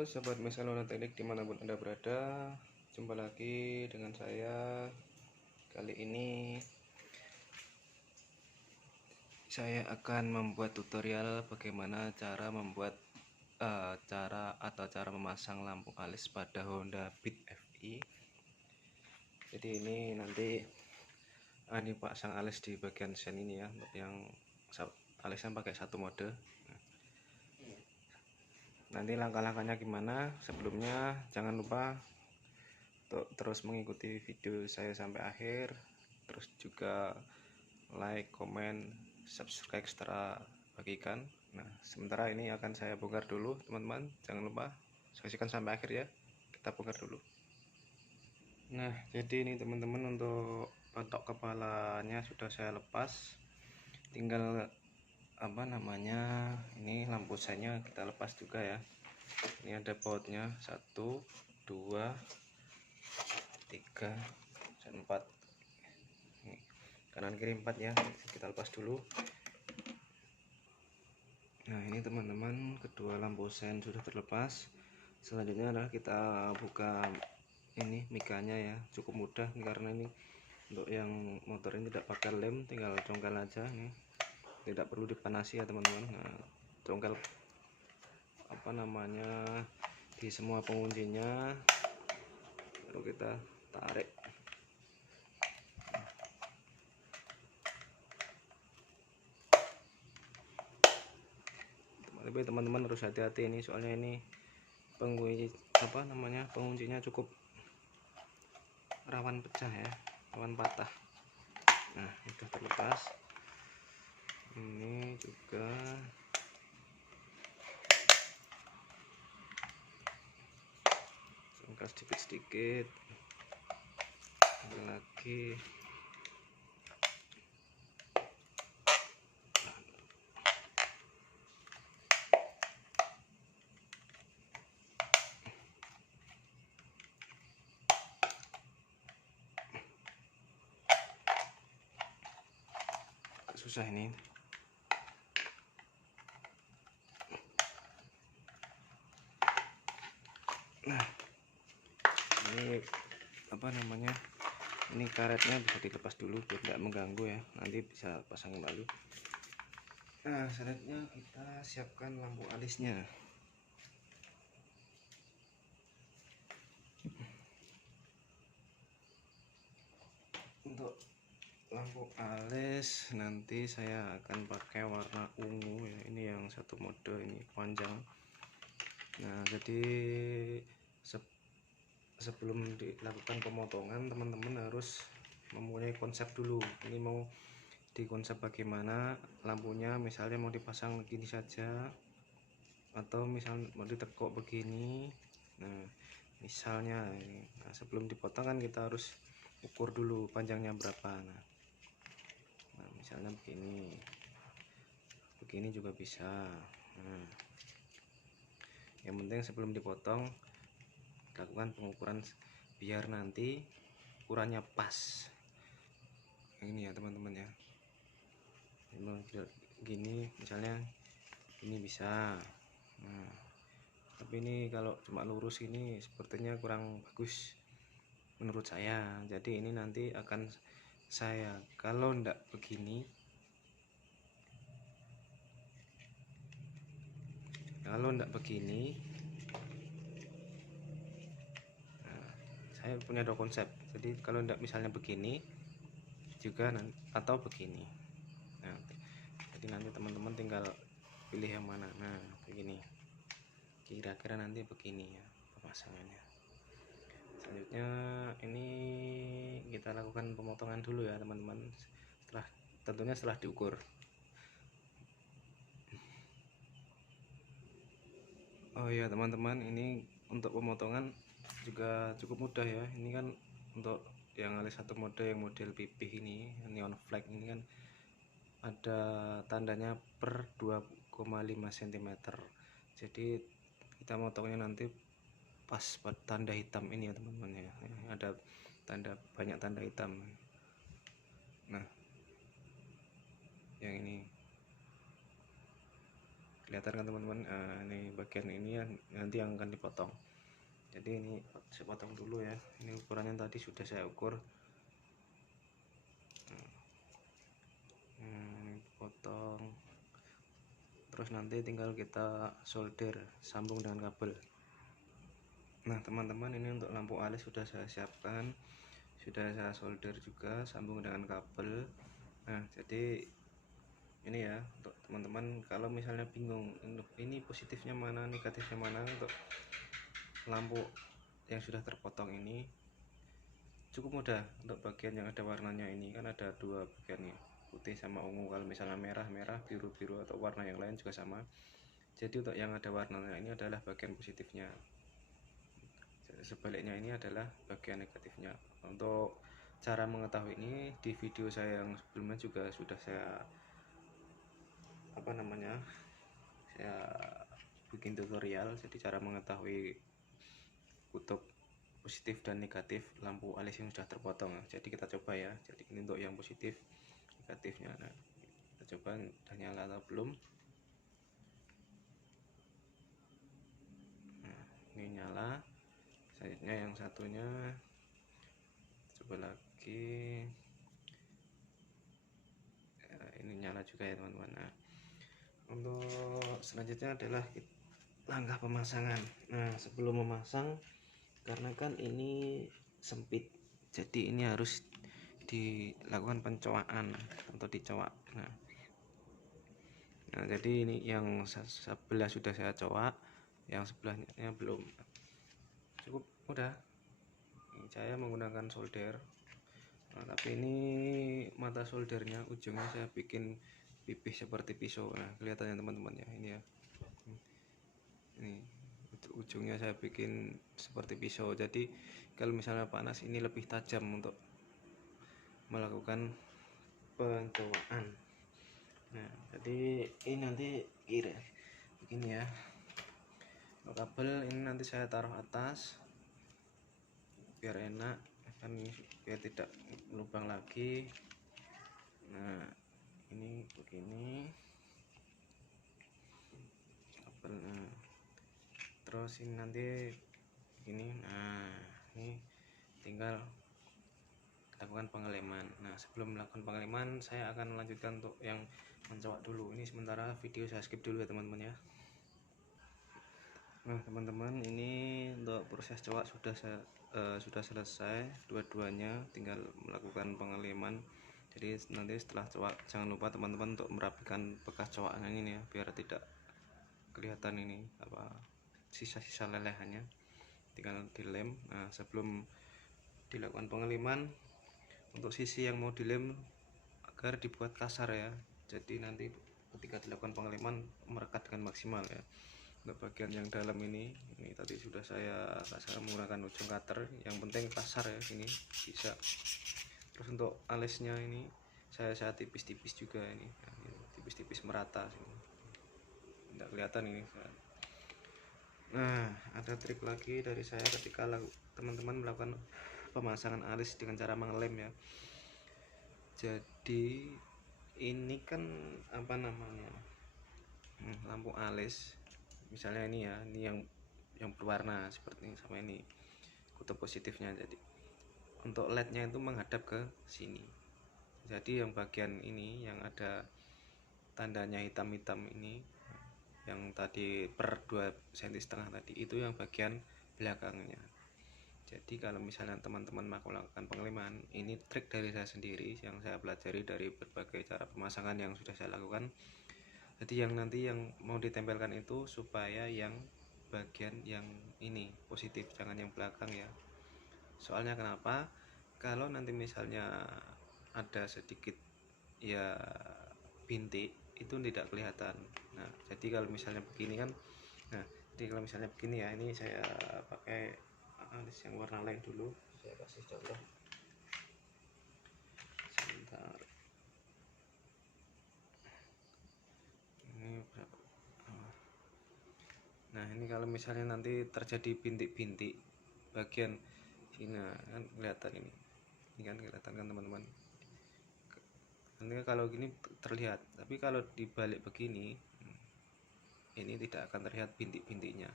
Halo sahabat Mesalona Teknik dimanapun Anda berada, jumpa lagi dengan saya. Kali ini saya akan membuat tutorial bagaimana cara membuat cara memasang lampu alis pada Honda Beat FI. Jadi ini nanti ini pasang alis di bagian sen ini ya, untuk yang alisnya pakai satu mode. Nanti langkah-langkahnya gimana, sebelumnya jangan lupa untuk terus mengikuti video saya sampai akhir, terus juga like, komen, subscribe, setelah bagikan. Nah, sementara ini akan saya bongkar dulu teman-teman, jangan lupa saksikan sampai akhir ya. Kita bongkar dulu. Nah, jadi ini teman-teman, untuk patok kepalanya sudah saya lepas, tinggal ini lampu sennya kita lepas juga ya. Ini ada bautnya 1 2 3 dan 4, kanan kiri 4 ya, kita lepas dulu. Nah, ini teman-teman, kedua lampu sen sudah terlepas. Selanjutnya adalah kita buka ini mikanya ya, cukup mudah nih, karena ini untuk yang motor ini tidak pakai lem, tinggal congkel aja nih, tidak perlu dipanasi ya teman-teman. Nah, congkel di semua penguncinya, lalu kita tarik. Tapi teman-teman harus hati-hati ini, soalnya ini penguncinya cukup rawan pecah ya, rawan patah. Nah, sudah terlepas. Ini juga congkel sedikit-sedikit lagi. Susah ini. Nah, ini ini karetnya bisa dilepas dulu biar tidak mengganggu ya, nanti bisa pasang kembali. Nah, selanjutnya kita siapkan lampu alisnya. Untuk lampu alis nanti saya akan pakai warna ungu ya, ini yang satu mode ini panjang. Nah, jadi sebelum dilakukan pemotongan, teman-teman harus mempunyai konsep dulu. Ini mau di konsep bagaimana lampunya, misalnya mau dipasang begini saja, atau misalnya mau ditekuk begini. Nah, misalnya ini. Nah, sebelum dipotong kan kita harus ukur dulu panjangnya berapa. Nah, misalnya begini juga bisa. Nah, yang penting sebelum dipotong lakukan pengukuran biar nanti ukurannya pas. Ini ya teman-teman ya, gini misalnya ini bisa. Nah, tapi ini kalau cuma lurus ini sepertinya kurang bagus menurut saya. Jadi ini nanti akan saya, kalau ndak begini, nah, saya punya dua konsep. Jadi kalau ndak misalnya begini juga atau begini. Nah, jadi nanti teman-teman tinggal pilih yang mana. Nah, begini kira-kira nanti begini ya pemasangannya. Selanjutnya ini kita lakukan pemotongan dulu ya teman-teman, tentunya setelah diukur. Oh ya teman-teman, ini untuk pemotongan juga cukup mudah ya. Ini kan untuk yang alis satu mode yang model pipih ini, neon flag ini kan ada tandanya per 2,5 cm. Jadi kita motongnya nanti pas pada tanda hitam ini ya teman-teman ya. Ada banyak tanda hitam. Nah, yang ini kelihatan kan teman-teman. Ini bagian ini yang nanti yang akan dipotong. Jadi ini saya potong dulu ya. Ini ukurannya tadi sudah saya ukur. Potong, terus nanti tinggal kita solder, sambung dengan kabel. Nah teman-teman, ini untuk lampu alis sudah saya siapkan, sudah saya solder juga, sambung dengan kabel. Nah jadi ini ya, untuk teman-teman kalau misalnya bingung ini positifnya mana, negatifnya mana untuk lampu yang sudah terpotong ini, cukup mudah. Untuk bagian yang ada warnanya ini kan ada dua bagian nih, putih sama ungu. Kalau misalnya merah, biru atau warna yang lain juga sama. Jadi untuk yang ada warnanya ini adalah bagian positifnya, sebaliknya ini adalah bagian negatifnya. Untuk cara mengetahui ini di video saya yang sebelumnya juga sudah saya saya bikin tutorial. Jadi cara mengetahui kutub positif dan negatif lampu alis yang sudah terpotong. Jadi kita coba ya. Jadi ini untuk yang positif, negatifnya. Nah kita coba udah nyala atau belum. Nah ini nyala. Selanjutnya yang satunya, coba lagi. Ini nyala juga ya teman-teman. Nah untuk selanjutnya adalah langkah pemasangan. Nah sebelum memasang, karena kan ini sempit, jadi ini harus dilakukan pencoakan atau dicoak. Nah jadi ini yang sebelah sudah saya coak, yang sebelahnya belum. Cukup mudah, saya menggunakan solder. Nah, tapi ini mata soldernya ujungnya saya bikin pipih seperti pisau. Nah kelihatannya teman-teman ya, ini ya, ini ujungnya saya bikin seperti pisau. Jadi kalau misalnya panas ini lebih tajam untuk melakukan pencowaan. Nah jadi ini nanti kira begini ya. Untuk kabel ini nanti saya taruh atas biar enak kan, biar tidak lubang lagi. Nah ini begini kabel. Nah, terus ini nanti begini. Nah ini tinggal lakukan pengeleman. Nah sebelum melakukan pengeleman, saya akan melanjutkan untuk yang mencoak dulu. Ini sementara video saya skip dulu ya teman-teman ya. Nah teman-teman, ini untuk proses coak sudah selesai dua-duanya, tinggal melakukan pengeleman. Jadi nanti setelah coak jangan lupa teman-teman untuk merapikan bekas coakannya ini ya, biar tidak kelihatan ini sisa-sisa lelehannya, tinggal dilem. Nah sebelum dilakukan pengeleman, untuk sisi yang mau dilem agar dibuat kasar ya, jadi nanti ketika dilakukan pengeleman merekat dengan maksimal ya. Untuk bagian yang dalam ini tadi sudah saya menggunakan ujung cutter, yang penting kasar ya, ini bisa. Terus untuk alisnya ini saya tipis-tipis juga, ini tipis-tipis merata sini, tidak kelihatan ini. Nah ada trik lagi dari saya ketika teman-teman melakukan pemasangan alis dengan cara mengelem ya. Jadi ini kan lampu alis, misalnya ini ya, ini yang berwarna seperti ini, sama ini kutub positifnya. Jadi untuk LED-nya itu menghadap ke sini. Jadi yang bagian ini yang ada tandanya hitam-hitam ini, yang tadi per 2,5 cm tadi, itu yang bagian belakangnya. Jadi kalau misalnya teman-teman mau melakukan pengeleman, ini trik dari saya sendiri yang saya pelajari dari berbagai cara pemasangan yang sudah saya lakukan. Jadi yang nanti yang mau ditempelkan itu supaya yang bagian yang ini positif, jangan yang belakang ya. Soalnya kenapa? Kalau nanti misalnya ada sedikit ya bintik, itu tidak kelihatan. Nah jadi kalau misalnya begini kan, kalau misalnya begini ya, ini saya pakai alis yang warna lain dulu, saya kasih contoh sebentar. Ini berapa? Nah ini kalau misalnya nanti terjadi bintik-bintik bagian sini kan kelihatan, ini kan kelihatan kan teman-teman. Nanti kalau gini terlihat, tapi kalau dibalik begini ini tidak akan terlihat bintik-bintiknya.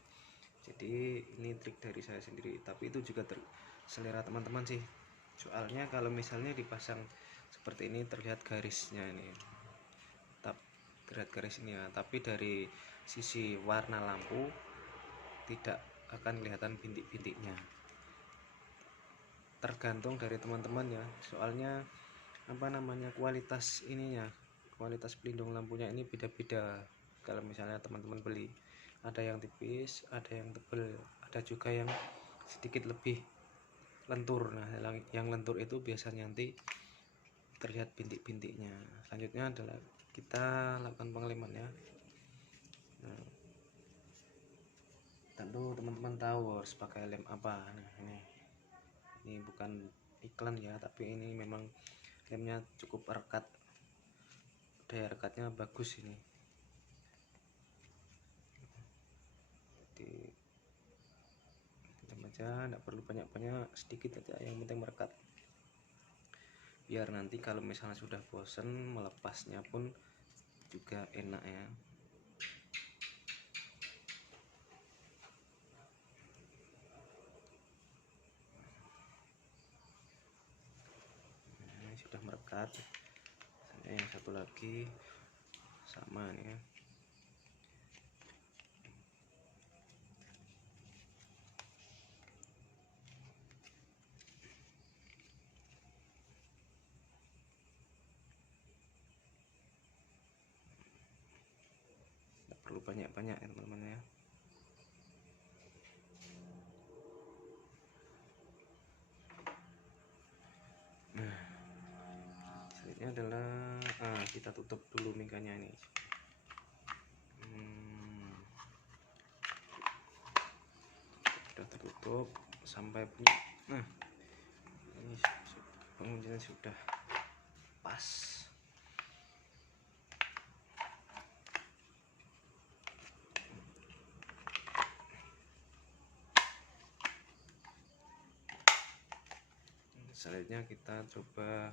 Jadi ini trik dari saya sendiri, tapi itu juga selera teman-teman sih. Soalnya kalau misalnya dipasang seperti ini terlihat garisnya ini, terlihat garis ini ya, tapi dari sisi warna lampu tidak akan kelihatan bintik-bintiknya. Tergantung dari teman-teman ya, soalnya kualitas ininya, kualitas pelindung lampunya ini beda-beda. Kalau misalnya teman-teman beli, ada yang tipis, ada yang tebal, ada juga yang sedikit lebih lentur. Nah, yang lentur itu biasanya nanti terlihat bintik-bintiknya. Selanjutnya adalah kita lakukan pengeleman ya. Nah, tentu teman-teman tahu harus pakai lem apa. Nah, ini bukan iklan ya, tapi ini memang lemnya cukup rekat, daya rekatnya bagus ini. Jadi lem aja, tidak perlu banyak-banyak, sedikit aja, yang penting merekat, biar nanti kalau misalnya sudah bosen melepasnya pun juga enak ya. Nah, ini sudah merekat. Yang satu lagi sama nih ya. Tidak perlu banyak-banyak ya teman-teman ya. Nah, selanjutnya adalah kita tutup dulu mingkanya ini. Sudah tertutup sampai bunyi. Nah, ini penguncian sudah pas. Selanjutnya kita coba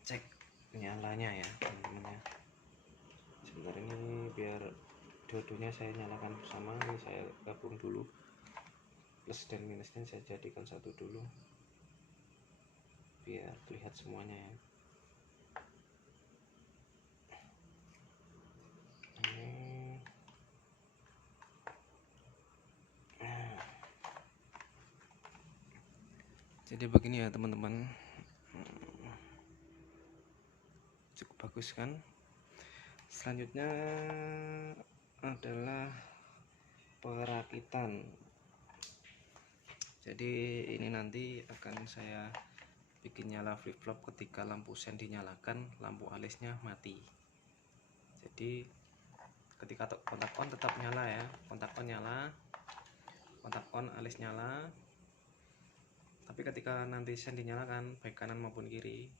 cek nyalanya ya teman-teman ya. Sebentar, ini biar dua-duanya saya nyalakan bersama. Ini saya gabung dulu, plus dan minusnya saya jadikan satu dulu biar terlihat semuanya ya. Jadi begini ya teman-teman, cukup bagus kan. Selanjutnya adalah perakitan. Jadi ini nanti akan saya bikin nyala flip flop ketika lampu sen dinyalakan, lampu alisnya mati. Jadi ketika kontak on tetap nyala ya, kontak on nyala, kontak on alis nyala. Tapi ketika nanti sen dinyalakan baik kanan maupun kiri,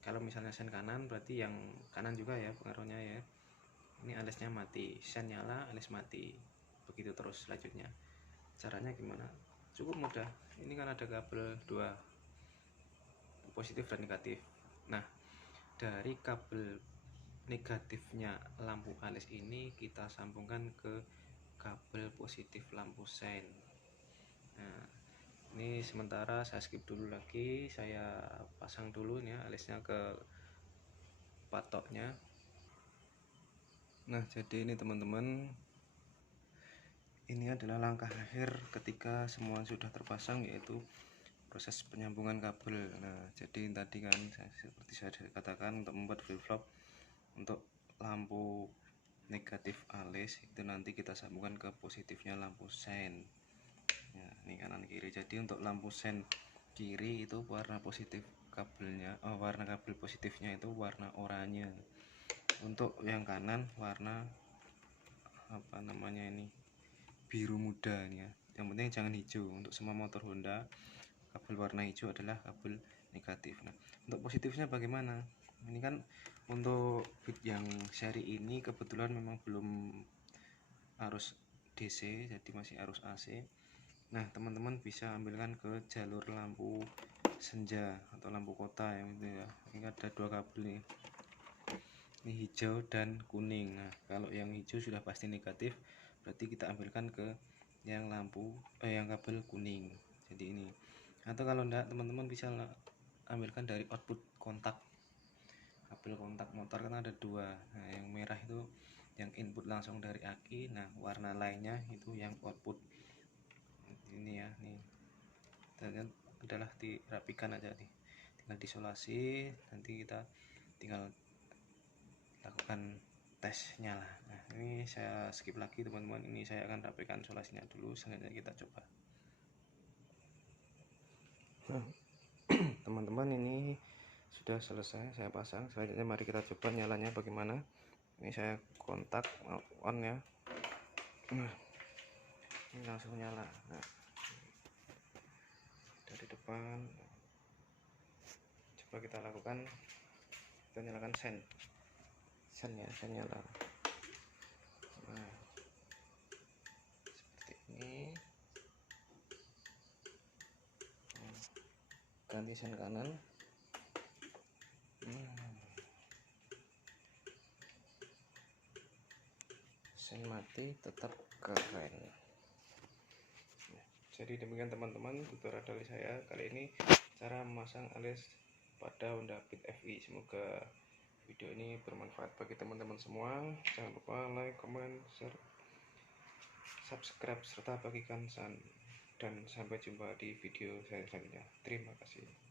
kalau misalnya sen kanan berarti yang kanan juga ya pengaruhnya ya, ini alisnya mati, sen nyala, alis mati, begitu terus selanjutnya. Caranya gimana? Cukup mudah. Ini kan ada kabel dua, positif dan negatif. Nah, dari kabel negatifnya lampu alis ini kita sambungkan ke kabel positif lampu sen. Nah, ini sementara saya skip dulu lagi, saya pasang dulu nih ya alisnya ke patoknya. Nah, jadi ini teman-teman, ini adalah langkah akhir ketika semua sudah terpasang, yaitu proses penyambungan kabel. Nah, jadi tadi kan seperti saya katakan, untuk membuat flip flop untuk lampu negatif alis itu nanti kita sambungkan ke positifnya lampu sen. Nah, ini kanan kiri. Jadi untuk lampu sen kiri itu warna positif kabelnya, warna kabel positifnya itu warna oranye. Untuk yang kanan warna biru muda ini ya. Yang penting jangan hijau. Untuk semua motor Honda kabel warna hijau adalah kabel negatif. Nah, untuk positifnya bagaimana? Ini kan untuk yang seri ini kebetulan memang belum arus DC, jadi masih arus AC. Nah, teman-teman bisa ambilkan ke jalur lampu senja atau lampu kota yang itu ya. Ini ada dua kabel nih. ini hijau dan kuning. Nah kalau yang hijau sudah pasti negatif, berarti kita ambilkan ke yang yang kabel kuning. Jadi ini, atau kalau enggak teman-teman bisa ambilkan dari output kontak. Kabel kontak motor kan ada dua. Nah yang merah itu yang input langsung dari aki, nah warna lainnya itu yang output. Ini ya, nih dan adalah dirapikan aja nih, tinggal diisolasi, nanti kita tinggal lakukan tesnya lah. Nah ini saya skip lagi teman-teman, ini saya akan rapikan isolasinya dulu, selanjutnya kita coba. Nah teman-teman, ini sudah selesai saya pasang, selanjutnya mari kita coba nyalanya bagaimana. Ini saya kontak on ya. Nah ini langsung nyala. Nah dari depan coba kita lakukan, kita nyalakan sen ya, sen nyala. Nah seperti ini, ganti sen kanan. Sen mati tetap keren. Jadi demikian teman-teman tutorial dari saya kali ini, cara memasang alis pada Honda Beat FI. Semoga video ini bermanfaat bagi teman-teman semua. Jangan lupa like, comment, share, subscribe serta bagikan dan sampai jumpa di video saya selanjutnya. Terima kasih.